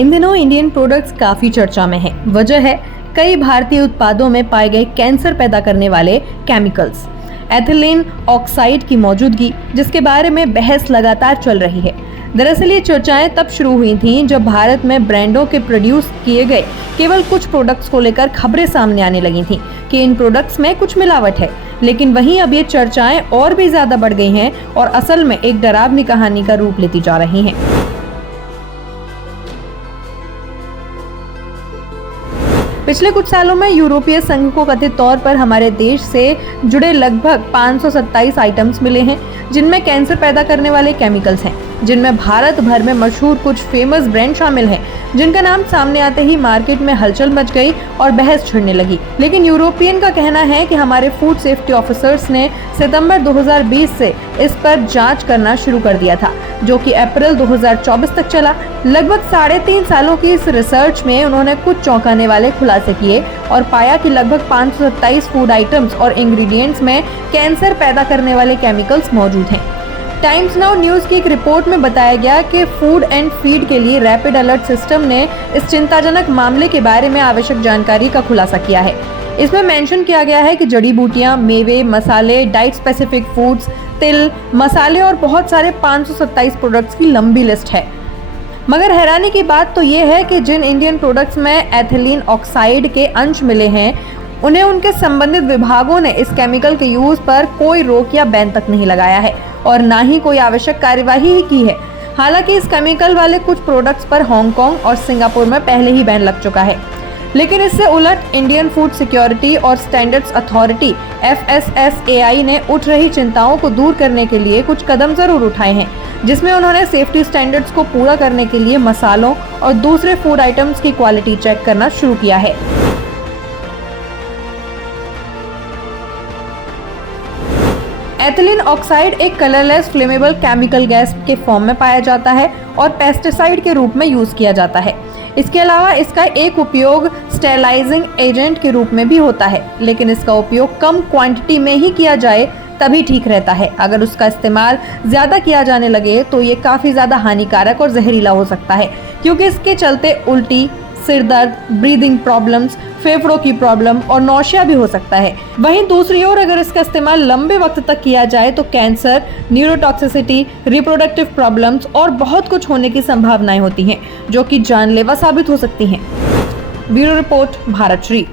इन दिनों Indian products काफी चर्चा में हैं। वजह है कई भारतीय उत्पादों में पाए गए कैंसर पैदा करने वाले केमिकल्स, एथिलीन ऑक्साइड की मौजूदगी, जिसके बारे में बहस लगातार चल रही है। दरअसल ये चर्चाएं तब शुरू हुई थीं जब भारत में ब्रांडों के प्रोड्यूस किए गए केवल कुछ प्रोडक्ट्स को लेकर खबरें सामने आने लगी थीं कि इन प्रोडक्ट्स में कुछ मिलावट है। लेकिन वहीं अब ये चर्चाएं और भी ज्यादा बढ़ गई हैं और असल में एक डरावनी कहानी का रूप लेती जा रही हैं। पिछले कुछ सालों में यूरोपीय संघ को कथित तौर पर हमारे देश से जुड़े लगभग 527 आइटम्स मिले हैं, जिनमें कैंसर पैदा करने वाले केमिकल्स हैं, जिनमें भारत भर में मशहूर कुछ फेमस ब्रांड शामिल हैं, जिनका नाम सामने आते ही मार्केट में हलचल मच गई और बहस छिड़ने लगी। लेकिन यूरोपियन का कहना है कि हमारे फूड सेफ्टी ऑफिसर्स ने सितंबर 2020 से इस पर जांच करना शुरू कर दिया था, जो कि अप्रैल 2024 तक चला। लगभग 3.5 सालों की इस रिसर्च में उन्होंने कुछ चौंकाने वाले खुलासे किए और पाया कि लगभग 527 फूड आइटम्स और इंग्रेडिएंट्स में कैंसर पैदा करने वाले केमिकल्स मौजूद हैं। टाइम्स नाउ न्यूज की एक रिपोर्ट में बताया गया कि फूड एंड फीड के लिए रैपिड अलर्ट सिस्टम ने इस चिंताजनक मामले के बारे में आवश्यक जानकारी का खुलासा किया है। इसमें मेंशन किया गया है कि जड़ी बूटियां, मेवे, मसाले, डाइट स्पेसिफिक फूड्स, तिल, मसाले और बहुत सारे 527 प्रोडक्ट्स की लंबी लिस्ट है। मगर हैरानी की बात तो ये है कि जिन इंडियन प्रोडक्ट्स में एथिलीन ऑक्साइड के अंश मिले हैं, उन्हें उनके संबंधित विभागों ने इस केमिकल के यूज पर कोई रोक या बैन तक नहीं लगाया है और ना ही कोई आवश्यक कार्यवाही ही की है। हालांकि इस केमिकल वाले कुछ प्रोडक्ट्स पर हांगकांग और सिंगापुर में पहले ही बैन लग चुका है। लेकिन इससे उलट इंडियन फूड सिक्योरिटी और स्टैंडर्ड्स अथॉरिटी FSSAI ने उठ रही चिंताओं को दूर करने के लिए कुछ कदम जरूर उठाए हैं, जिसमें उन्होंने सेफ्टी स्टैंडर्ड्स को पूरा करने के लिए मसालों और दूसरे फूड आइटम्स की क्वालिटी चेक करना शुरू किया है। एथिलीन ऑक्साइड एक कलरलेस फ्लेमेबल केमिकल गैस के फॉर्म में पाया जाता है और पेस्टिसाइड के रूप में यूज किया जाता है। इसके अलावा इसका एक उपयोग स्टेरलाइजिंग एजेंट के रूप में भी होता है, लेकिन इसका उपयोग कम क्वांटिटी में ही किया जाए तभी ठीक रहता है। अगर उसका इस्तेमाल ज्यादा किया जाने लगे तो ये काफी ज्यादा हानिकारक और जहरीला हो सकता है, क्योंकि इसके चलते उल्टी, सिर दर्द, ब्रीदिंग प्रॉब्लम्स, फेफड़ों की प्रॉब्लम और नौशिया भी हो सकता है। वहीं दूसरी ओर अगर इसका इस्तेमाल लंबे वक्त तक किया जाए तो कैंसर, न्यूरोटॉक्सिसिटी, रिप्रोडक्टिव प्रॉब्लम्स और बहुत कुछ होने की संभावनाएं होती हैं, जो कि जानलेवा साबित हो सकती हैं। Bureau report, Bharat Shri.